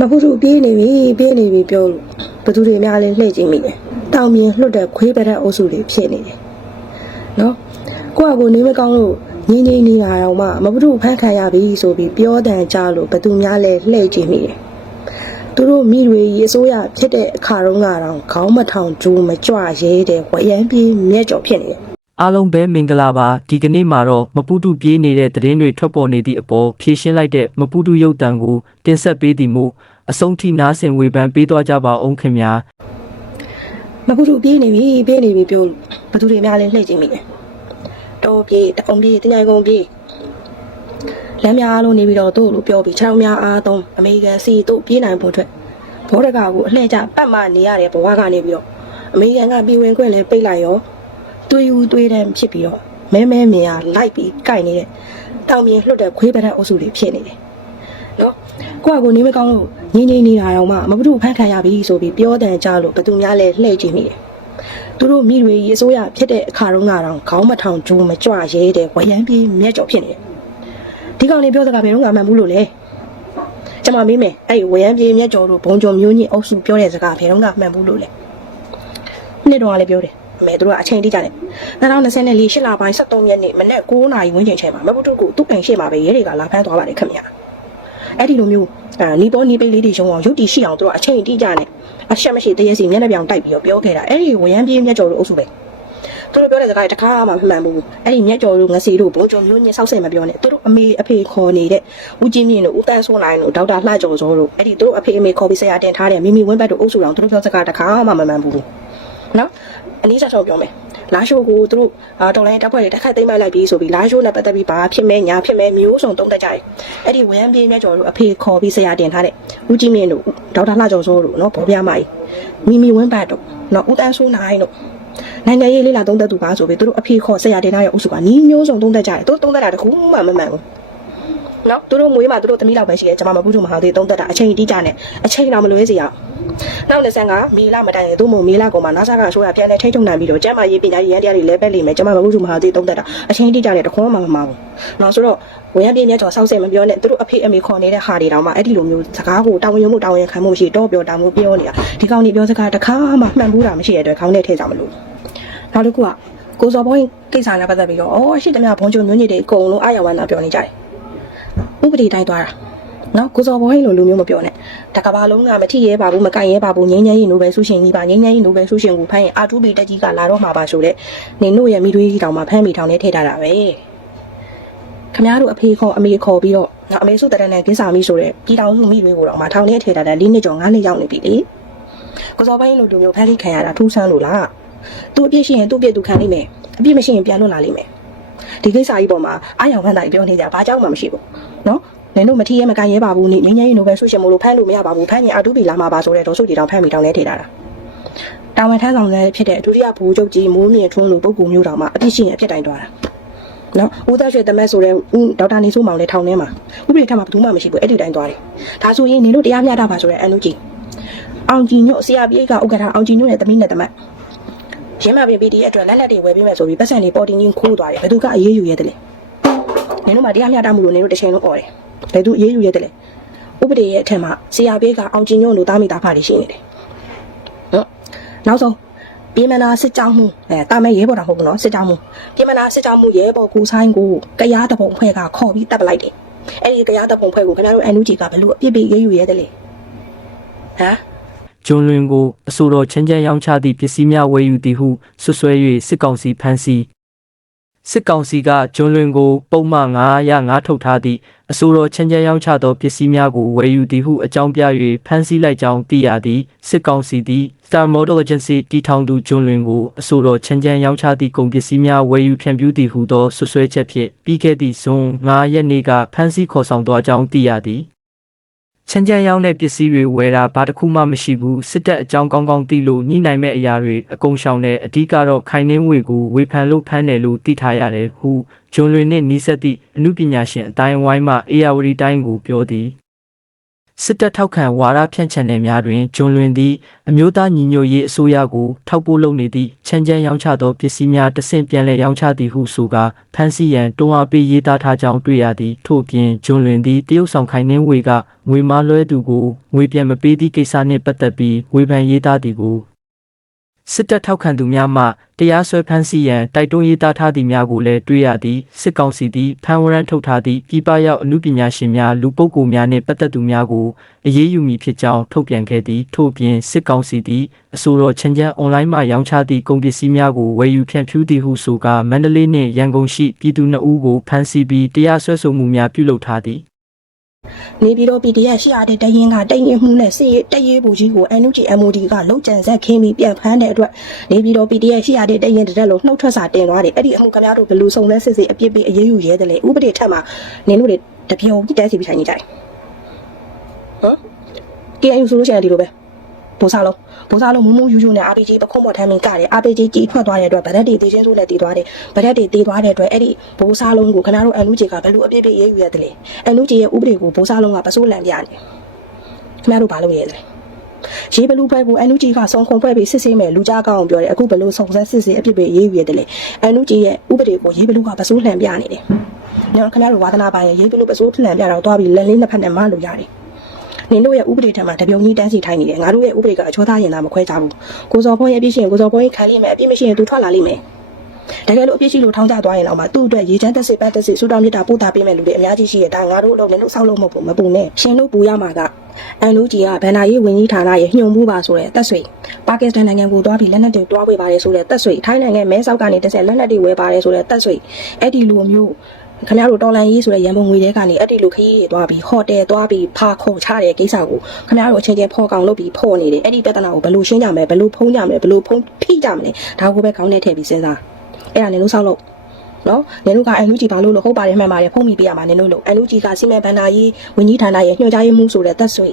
မပုစုပြေးနေပြီပြေးနေပြီပြောလို့ဘသူတွေများလဲလှည့်ကြည့်မိတယ်တောင်မြင်လွတ်တဲ့ခွေးပရက်အုပ်စုတွေဖြစ်နေတယ်နော်ကိုယ့်အကိုနေမကောင်းလို့ငင်းငင်းနေတာတော့မှမပုစုဖန်ခံရပြီဆိုပြီးပြောတန်ကြလို့ဘသူများလဲလှည့်ကြည့်မိတယ်သူတို့မိတွေရေအစိုးရဖြစ်တဲ့အခါတုန်းကတော့ခေါင်းမထောင်ကျူးမကြွရဲတဲ့ဝရမ်းပြေးမြက်ကြော်ဖြစ်နေတယ် အားလုံးပဲမင်္ဂလာပါဒီကနေ့မှာတော့မပူတူပြေးနေတဲ့သတင်းတွေထွက်ပေါ်နေသည့်အပေါ်ဖြည့်ရှင်းလိုက်တဲ့မပူတူရုပ်တံကိုတင်ဆက်ပေးသည်မို့အဆုံးထိနားဆင်ဝေဖန်ပေးသွားကြပါအောင်ခင်ဗျာမပုစုပြေးနေပြီပြေးနေပြီပြောလို့ဘသူတွေများလဲလှည့်ကြည့်မိတယ်တော်ပြေးတကုံပြေးတင်ញိုင်ကုံပြေးလမ်းများအားလုံးနေပြီးတော့တို့လို့ပြောပြီးခြေထောက်များအားသုံးအမေရိကန်စီတို့ပြေးနိုင်ဖို့အတွက်ဘောရကာကိုအလှည့်ကျပတ်မှနေရတဲ့ဘဝကနေပြီးတော့အမေရိကန်ကပြည်ဝင်ခွင့်လဲပိတ်လိုက်ရော တွေးယူတွေးတမ်းဖြစ်ပြီးတော့မဲမဲမြင်ရလိုက်ပြီးကြိုက်နေတဲ့တောင်မြင်လွတ်တဲ့ခွေးပရက်အုပ်စုတွေဖြစ်နေတယ်နော်ကိုယ့်အကိုနေမကောင်းလို့ငင်းငင်းနေတာတော့မှမဘုဒ္ဓဖန်ခံရပြီဆိုပြီးပြောတန်ကြလို့ဘသူများလဲလှည့်ကြည့်မိတယ်သူတို့မိတွေရေအစိုးရဖြစ်တဲ့အခါတုန်းကတော့ခေါင်းမထောင်ကျူးမကြွရဲတဲ့ဝရမ်းပြေးမြက်ကြော်ဖြစ်နေတယ်ဒီကောင်လေးပြောစကားဘယ်တော့မှမှန်ဘူးလို့လဲကျွန်မမေးမယ်အဲ့ဒီဝရမ်းပြေးမြက်ကြော်တို့ဘုံကြော်မျိုးညစ်အုပ်စုပြောတဲ့စကားဘယ်တော့မှမှန်ဘူးလို့လဲနှစ်တော့ကလည်းပြောတယ် အမေတို့ကအချိန်တိကျတယ်2024 8လပိုင်း23ရက်နေ့မနေ့9နာရီဝန်းကျင်ချိန်မှာမဘုဒ္ဓကိုသူ့အိမ်ရှိမှာပဲရဲတွေကလာဖမ်းသွားပါတယ်ခင်ဗျာအဲ့ဒီလိုမျိုးအာနီပေါ်နီပိတ်လေးတွေရှုံအောင်ရုပ်တီရှိအောင်သူတို့အချိန်အတိအကျနဲ့အရှက်မရှိတရေစီမျက်နှာပြောင်တိုက်ပြီးတော့ပြောခဲ့တာအဲ့ဒီဝရမ်းပြေးမျက်ကြော်တို့အုပ်စုပဲသူတို့ပြောတဲ့စကားတခါမှမမှန်ဘူးအဲ့ဒီမျက်ကြော်တို့ငစီတို့ဘုံကြုံမျိုးညင်းဆောက်ဆဲမပြောနဲ့သူတို့အမေအဖေခေါ်နေတဲ့ဦးကြီးမြင့်တို့ဦးတန်းစိုးနိုင်တို့ဒေါက်တာလှကျော်စောတို့အဲ့ဒီသူတို့အဖေအမေခေါ်ပြီးဆရာတင်ထားတဲ့မိမိဝင်းဘတ်တို့အုပ်စုတော်သူတို့ပြောစကားတခါမှမမှန်ဘူးနော် အနည်းဆက်ဆုံးပြောမယ်လာရှိုးကိုသူတို့အာတော်လိုင်းတပ်ဖွဲ့တွေတက်ခတ်သိမ်းပိုက်လိုက်ပြီးဆိုပြီးလာရှိုးနဲ့ပတ်သက်ပြီးဘာဖြစ်မဲညာဖြစ်မဲမျိုးစုံတုံးတက်ကြတယ်အဲ့ဒီဝရမ်းပြေးမြတ်ကျော်တို့အဖေခေါ်ပြီးဆရာတင်ထားတဲ့ဦးကြီးမြင့်တို့ဒေါက်တာလှကျော်စိုးတို့နော်ဘောပြမကြီးမိမိဝင်းဘတ်တို့နော်ဦးတန်းစိုးနိုင်တို့နိုင်ငံရေးလေးလာတုံးတက်သူပါဆိုပြီးသူတို့အဖေခေါ်ဆရာတင်ထားတဲ့အုပ်စုကနီးမျိုးစုံတုံးတက်ကြတယ်သူတို့တုံးတက်တာတခုမှမမှန်ဘူးနော်သူတို့မွေးမှာသူတို့သမီးလောက်ပဲရှိတယ်ကျွန်မမပူးချူမဟာသေးတုံးတက်တာအချိန်တိကျနဲ့အချိန်တော့မလွဲစေရအောင် နောက်25မေလမတိုင်ရင်သူ့မို့မေလကောင်မှာနာဆာကအစိုးရပြန်လဲထိထုံနိုင်ပြီးတော့ကျမရေးပညာရေးရန်တရားတွေလဲပက်လိမ့်မယ်ကျွန်မမပူးချူမဟာသေးတုံးတက်တာအချိန်တိကျနဲ့တခွန်းမှမမှာဘူးနောက်ဆိုတော့ဝရပြင်းမြတ်ကျော်ဆောက်ဆဲမပြောနဲ့သူတို့အဖေအမေခေါ်နေတဲ့ဟာတွေတောင်မှအဲ့ဒီလိုမျိုးစကားကိုတောင်းရင်မှုတောင်းရင်ခံမှုမရှိတော့ပြောတောင်းမှုပြောနေတာဒီကောင်ကြီးပြောစကားတစ်ခါမှမှန်ဘူးတာမရှိတဲ့အတွက်ခေါင်းနဲ့ထည့်ကြမလို့နောက်တစ်ခုကကိုစော်ဘောင်းကိစ္စနဲ့ပတ်သက်ပြီးတော့အော်ရှိသမျှဘုံချုံမျိုးညစ်တွေအကုန်လုံးအာရဝန္တာပြောနေကြတယ်ဥပဒေတိုင်းသွားတာ နော်ကိုစော်ဘောဟင်းလိုလူမျိုးမပြောနဲ့တကဘာလုံးကမထီရဲပါဘူးမကင်ရဲပါဘူးငင်းငင်းရင်နိုဘယ်ဆုရှင်ကြီးပါငင်းငင်းရင်နိုဘယ်ဆုရှင်ကိုဖမ်းရင်အာတူဘီတက်ကြီးကလာတော့မှာပါဆိုတဲ့နေတို့ရဲ့မိသွေးကြီးတောင်မှဖမ်းမိထောင်နဲ့ထည့်ထားတာပဲခမားတို့အဖေခေါ်အမေခေါ်ပြီးတော့နော်အမေစုတရနဲ့ကင်းစာမိဆိုတဲ့ပြည်တော်စုမိသွေးကိုတော့မှထောင်နဲ့ထည့်ထားတဲ့၄နှစ်ကျော်၅နှစ်ရောက်နေပြီလေကိုစော်ဘောဟင်းလိုလူမျိုးဖမ်းဆီးခံရတာထူးဆန်းလို့လားသူအပြစ်ရှိရင်သူ့ပြစ်သူခံလိမ့်မယ်အပြစ်မရှိရင်ပြန်လွတ်လာလိမ့်မယ်ဒီကိစ္စကြီးပေါ်မှာအာရုံခံတာပြောနေကြဘာကြောင့်မှမရှိဘူးနော် နင်တို့မထီးရဲမကန်ရဲပါဘူးနိငင်းငင်းရင်တို့ပဲဆုရှင်မို့လို့ဖမ်းလို့မရပါဘူးဖမ်းရင်အတူပီလာမှာပါဆိုတဲ့ဒေါ်စုကြီးတောင်ဖမ်းပြီးတောင်းလဲထေတာတာတာဝန်ထမ်းဆောင်တဲ့ဖြစ်တဲ့ဒုတိယဘူချုပ်ကြီးမိုးမြင့်ထွန်းလိုပုဂ္ဂိုလ်မျိုးတောင်မှအပြစ်ရှိရင်အပြစ်တိုင်သွားတာနော်ဦးသားရွှေတမက်ဆိုတဲ့ဦးဒေါက်တာနေစိုးမောင်လည်းထောင်ထဲမှာဥပဒေထက်မှာဘယ်သူမှမရှိဘူးအဲ့ဒီတိုင်းသွားတယ်ဒါဆိုရင်နင်တို့တရားမျှတပါဆိုတဲ့အန်လူကြီးအောင်ကြည်ညွတ် CRPH ကဥက္ကဋ္ဌအောင်ကြည်ညွတ်နဲ့တမီးနဲ့တမက်ရင်းမပင် PD အတွက်လက်လက်တွေဝယ်ပေးမယ်ဆိုပြီးပတ်စံတွေပေါ်တင်ချင်းခိုးသွားတယ်ဘယ်သူကအရေးယူရဲတယ်လဲနင်တို့မှတရားမျှတမှုလို့နင်တို့တစ်ချိန်လုံးអော်တယ် ဘယ်သူအေးယူရတယ်လဲဥပဒေရဲ့အထက်မှာဆရာဘေးကအောင်ကျင်ညွန့်တို့တာမိတာဖာတွေရှိနေတယ်နော်နောက်ဆုံးပြည်မနာစစ်ကြောင်းမှုအဲတာမဲရဲဘော်တော်ဟုတ်ဘူးနော်စစ်ကြောင်းမှုပြည်မနာစစ်ကြောင်းမှုရဲဘော်ကိုဆိုင်ကိုကြားတပုံဖွဲ့ကခေါ်ပြီးတပ်ပလိုက်တယ်အဲ့ဒီကြားတပုံဖွဲ့ကိုခင်ဗျားတို့အန်ယူဂျီကဘယ်လိုအပြစ်ပေးရေးယူရတယ်လဲဟမ်ကျွန်းလွင်ကိုအဆိုတော်ချင်းချမ်းရောင်းချသည့်ပစ္စည်းများဝယ်ယူသည်ဟုဆွဆွဲ၍စစ်ကောင်စီဖမ်းဆီး စစ်ကောင်စီကကျွန်းလွင်ကို ပုံမှန်905ထုတ်ထားသည့်အဆိုတော်ချင်းချမ်းရောင်းချသောပစ္စည်းများကိုဝယ်ယူသည်ဟုအကြောင်းပြ၍ဖမ်းဆီးလိုက်ကြောင်းသိရသည်စစ်ကောင်စီသည် Star Model Agency တီထောင်သူကျွန်းလွင်ကိုအဆိုတော်ချင်းချမ်းရောင်းချသည့်ကုန်ပစ္စည်းများဝယ်ယူဖြန့်ဖြူးသည်ဟုသောဆွဆွဲချက်ဖြင့်ပြီးခဲ့သည့်ဇွန်9ရက်နေ့ကဖမ်းဆီးခေါ်ဆောင်သွားကြောင်းသိရသည် ချမ်းချမ်းရောက်တဲ့ပစ္စည်းတွေဝယ်တာဘာတစ်ခုမှမရှိဘူးစစ်တပ်အကြောင်းကောင်းကောင်းသိလို့ညှိနိုင်မဲ့အရာတွေအကုန်ရှောင်တယ်အဓိကတော့ခိုင်နှင်းဝေကိုဝေဖန်လို့ဖမ်းတယ်လို့သိထားရတယ်ဟုဂျွန်လွင်နဲ့နီးစပ်သည့်အမှုပညာရှင်အတိုင်းဝိုင်းမှအေယာဝတီတိုင်းကိုပြောသည် စစ်တပ်ထောက်ခံဝါဒဖြန့်ချန်နယ်များတွင်ဂျွန်လွင်သည့်အမျိုးသားညီညွတ်ရေးအစိုးရကိုထောက်ပို့လုပ်နေသည့်ချမ်းချမ်းရောင်းချသောပစ္စည်းများတဆင့်ပြန်လည်ရောင်းချသည်ဟုဆိုကာဖန်စီရန်တွန်းအားပေးရေးသားထားကြောင်းတွေ့ရသည်ထို့ပြင်ဂျွန်လွင်သည့်တရုတ်ဆောင်ခိုင်နှင်းဝေကငွေမားလွှဲသူကိုငွေပြန်မပေးသည့်ကိစ္စနှင့်ပတ်သက်ပြီးဝေဖန်ရေးသားသည်ကို စစ်တပ်ထောက်ခံသူများမှတရားစွဲဖမ်းဆီးရန်တိုက်တွန်းရေးသားထားသည့်များကိုလည်းတွေ့ရသည်စစ်ကောင်စီသည်ဖမ်းဝရမ်းထုတ်ထားသည့်ပြည်ပရောက်အမှုပညာရှင်များလူပုဂ္ဂိုလ်များနှင့်ပတ်သက်သူများကိုအရေးယူမည်ဖြစ်ကြောင်းထုတ်ပြန်ခဲ့သည်ထို့ပြင်စစ်ကောင်စီသည်အဆိုတော်ချန်ချန်အွန်လိုင်းမှရောင်းချသည့်ကုန်ပစ္စည်းများကိုဝယ်ယူဖြန့်ဖြူးသည်ဟုဆိုကာမန္တလေးနှင့်ရန်ကုန်ရှိပြည်သူနှစ်ဦးကိုဖမ်းဆီးပြီးတရားစွဲဆိုမှုများပြုလုပ်ထားသည် နေပြီးတော့ PDF ရှိရတဲ့တရင်ကတရင်မှုနဲ့စစ်ရေးတရေးဘူကြီးကို NUG MOD ကလုံခြံဆက်ခင်းပြီးပြန်ဖမ်းတဲ့အတွက်နေပြီးတော့ PDF ရှိရတဲ့တရင်တစ်တက်လို့နှုတ်ထွက်စာတင်သွားတယ်အဲ့ဒီအမှုခင်ဗျားတို့ဘယ်လိုစုံလဲစစ်စစ်အပြစ်ပေးအရေးယူရဲတယ်လေဥပဒေထက်မှာနင်တို့တွေတပြုံတက်စီပြီးထိုင်နေကြတယ်ဟမ် KNU ဆိုလို့ရှိရင်ဒီလိုပဲ ဘိုးစားလုံးဘိုးစားလုံးမူးမူးယူယူနဲ့ RPG ပခုံးပေါ်ထမ်းမင်းကတယ် RPG ကြီးထွက်သွားတဲ့အတွက်ဗရက်တွေတေးချင်းဆိုးနဲ့တေးသွားတယ်ဗရက်တွေတေးသွားတဲ့အတွက်အဲ့ဒီဘိုးစားလုံးကိုခဏတို့ NUG ကဘယ်လိုအပြစ်ပေးရေးယူရတယ်လဲ NUG ရဲ့ဥပဒေကိုဘိုးစားလုံးကပစိုးလန်ပြနေခဏတို့ဘာလုပ်ရလဲရေးဘလူပွဲကို NUG ကစုံခုံပွဲပြီးစစ်ဆေးမယ်လူကြားကောင်းအောင်ပြောတယ်အခုဘယ်လိုစုံစမ်းစစ်ဆေးအပြစ်ပေးရေးယူရတယ်လဲ NUG ရဲ့ဥပဒေကိုရေးဘလူကပစိုးလန်ပြနေတယ်ညခဏတို့ဝါသနာပိုင်းရေးဘလူပစိုးလန်ပြတော့တွားပြီးလက်လေးနှစ်ဖက်နဲ့မလို့ရတယ် နင်တို့ရဲ့ဥပဒေထက်မှာတပြုံကြီးတန်းစီထိုင်နေတယ်ငါတို့ရဲ့ဥပဒေကအချောသားရင်သားမခွဲကြဘူးကိုစော်ဘုန်းရဲ့အပြစ်ရှိရင်ကိုစော်ဘုန်းကြီးခံလိမ့်မယ်အပြစ်မရှိရင်သူထွက်လာလိမ့်မယ်တကယ်လို့အပြစ်ရှိလို့ထောင်းကျသွားရင်တော့မှသူ့အတွက်ရေချမ်းတက်စစ်ပတ်တက်စစ်ဆူတောင်းမြတ်တာပို့တာပေးမယ်လူတွေအများကြီးရှိရဒါငါတို့အလုပ်နဲ့လို့စောက်လို့မဟုတ်ဘူးမပူနဲ့ရှင်တို့ပူရမှာကအန်လူကြီးကဗန်နာရေးဝင်ကြီးဌာနရဲ့ညှို့မှုပါဆိုတဲ့တက်ဆွေပါကစ္စတန်နိုင်ငံကိုတွားပြီးလက်နက်တွေတွားဝေပါတယ်ဆိုတဲ့တက်ဆွေထိုင်းနိုင်ငံမဲဆောက်ကနေတက်ဆက်လက်နက်တွေဝယ်ပါတယ်ဆိုတဲ့တက်ဆွေအဲ့ဒီလူမျိုး ခင်ဗျားတို့တော်လန်ရေးဆိုတဲ့ရန်ပုံငွေတွေကနေအဲ့ဒီလိုခရီးတွေသွားပြီးဟိုတယ်သွားပြီးဖာခုံချတဲ့ကိစ္စကိုခင်ဗျားတို့အချင်းချင်းဖော်ကောင်လုပ်ပြီးဖော်နေတယ်အဲ့ဒီပြဿနာကိုဘယ်လိုရှင်းကြမလဲဘယ်လိုဖုံးကြမလဲဘယ်လိုဖုံးဖိကြမလဲဒါကိုပဲခေါင်းထဲထည့်ပြီးစဉ်းစားအဲ့ဒါနင်တို့ဆောက်လို့နော်နင်တို့ကအန်လူဂျီဘာလို့လို့ဟုတ်ပါတယ်မှန်ပါတယ်ဖုံးမိပေးရမှာနင်တို့လို့အန်လူဂျီကစီမံဘန်နာရေးဝန်ကြီးဌာနရဲ့ညွှန်ကြားရေးမှူးဆိုတဲ့သက်ဆွေ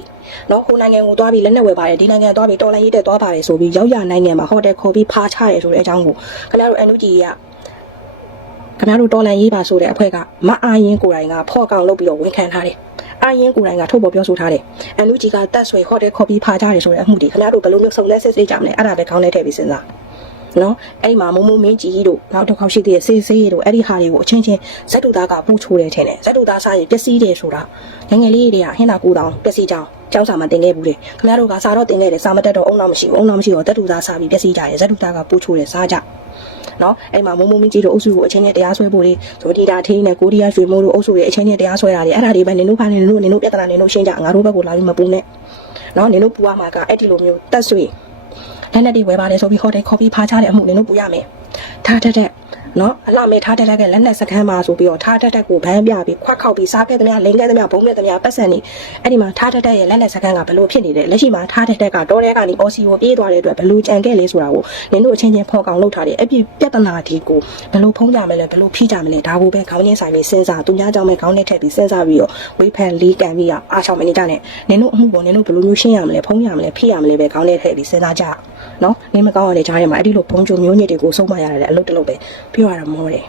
နော်ဟိုနိုင်ငံကိုသွားပြီးလက်နက်ဝယ်ပါတယ်ဒီနိုင်ငံသွားပြီးတော်လန်ရေးတက်သွားပါတယ်ဆိုပြီးရောက်ရနိုင်ငံမှာဟိုတယ်ခေါ်ပြီးဖာချရဲဆိုတဲ့အကြောင်းကိုခင်ဗျားတို့အန်လူဂျီက ခင်ဗျားတို့တော်လန်ရေးပါဆိုတဲ့အဖွဲ့ကမအားရင်ကိုယ်တိုင်ကဖော့ကောင်လုပ်ပြီးတော့ဝန်ခံထားတယ်။အားရင်ကိုယ်တိုင်ကထုတ်ပေါ်ပြောဆိုထားတယ်။အန်လူဂျီကတက်ဆွေဟိုတယ်ခေါ်ပြီးဖာကြတယ်ဆိုတဲ့အမှုတွေခင်ဗျားတို့ဘယ်လိုမျိုးစုံလဲစစ်စစ်ကြမလဲအဲ့ဒါပဲခေါင်းထဲထည့်ပြီးစဉ်းစား။နော်အဲ့ဒီမှာမုံမုံမင်းကြီးတို့နောက်တစ်ခေါက်ရှိသေးတဲ့စေးစေးတို့အဲ့ဒီဟာတွေကိုအချင်းချင်းဇက်တူသားကပူချိုးတယ်ထင်တယ်ဇက်တူသားစားရင်ပျက်စီးတယ်ဆိုတာငယ်ငယ်လေးတွေကဟင်းသာကိုတောင်ပျက်စီးကြအောင် ကျောင်းစာမှာတင်ခဲ့ဘူးလေခင်ဗျားတို့ကစာတော့တင်ခဲ့တယ်စာမတက်တော့အုံနောက်မရှိဘူးအုံနောက်မရှိတော့တက်တူသားစားပြီးပျက်စီးကြတယ်ဇက်တူသားကပူချိုးတယ်စားကြနော်အဲ့မှာမုံမုံမင်းကြီးတို့အုပ်စုကိုအချင်းချင်းတရားစွဲဖို့လေဇော်ဒီတာထင်းနဲ့ကိုရီးယားရွှေမိုးတို့အုပ်စုရဲ့အချင်းချင်းတရားစွဲတာလေအဲ့ဒါတွေပဲနင်တို့ဖာနေနင်တို့နင်တို့ပြဿနာနင်တို့ရှင်းကြငါတို့ဘက်ကိုလာပြီးမပူနဲ့နော်နင်တို့ပူရမှာကအဲ့ဒီလိုမျိုးတက်ဆွေလက်နဲ့တွေဝယ်ပါတယ်ဆိုပြီးဟိုတယ်ခေါ်ပြီးဖားချတဲ့အမှုနင်တို့ပူရမယ် ထားတက်တက်နော်အလှမဲထားတက်တက်ကလက်နဲ့စကမ်းပါဆိုပြီးတော့ထားတက်တက်ကိုဗန်းပြပြီးခွက်ခောက်ပြီးစားခဲ့သမျှလိန်ခဲ့သမျှဘုံခဲ့သမျှပတ်စံနေအဲ့ဒီမှာထားတက်တက်ရဲ့လက်နဲ့စကမ်းကဘယ်လိုဖြစ်နေတယ်လက်ရှိမှာထားတက်တက်ကတော့တဲကနေအော်စီကိုပြေးသွားတဲ့အတွက်ဘယ်လိုကြံခဲ့လဲဆိုတာကိုနင်တို့အချင်းချင်းဖော်ကောင်လုပ်ထားတယ်အပြည့်ပြဿနာဒီကိုဘယ်လိုဖုံးကြမလဲဘယ်လိုဖိကြမလဲဒါကိုပဲခေါင်းချင်းဆိုင်ပြီးစဉ်းစားသူများကြောင့်ပဲခေါင်းနဲ့ထည့်ပြီးစဉ်းစားပြီးတော့ဝေးဖန်လေးကန်ပြီးအားချောင်းမနေကြနဲ့နင်တို့အမှုပေါ်နင်တို့ဘယ်လိုမျိုးရှင်းရမလဲဖုံးရမလဲဖိရမလဲပဲခေါင်းနဲ့ထည့်ပြီးစဉ်းစားကြနော်နင်မကောင်းရတဲ့ကြားထဲမှာအဲ့ဒီလိုဖုံးကြုံမျိုးညစ်တွေကိုဆုံးမရတယ်လေအလုပ်တစ်လုပ်ပဲပြောရတာမောတယ်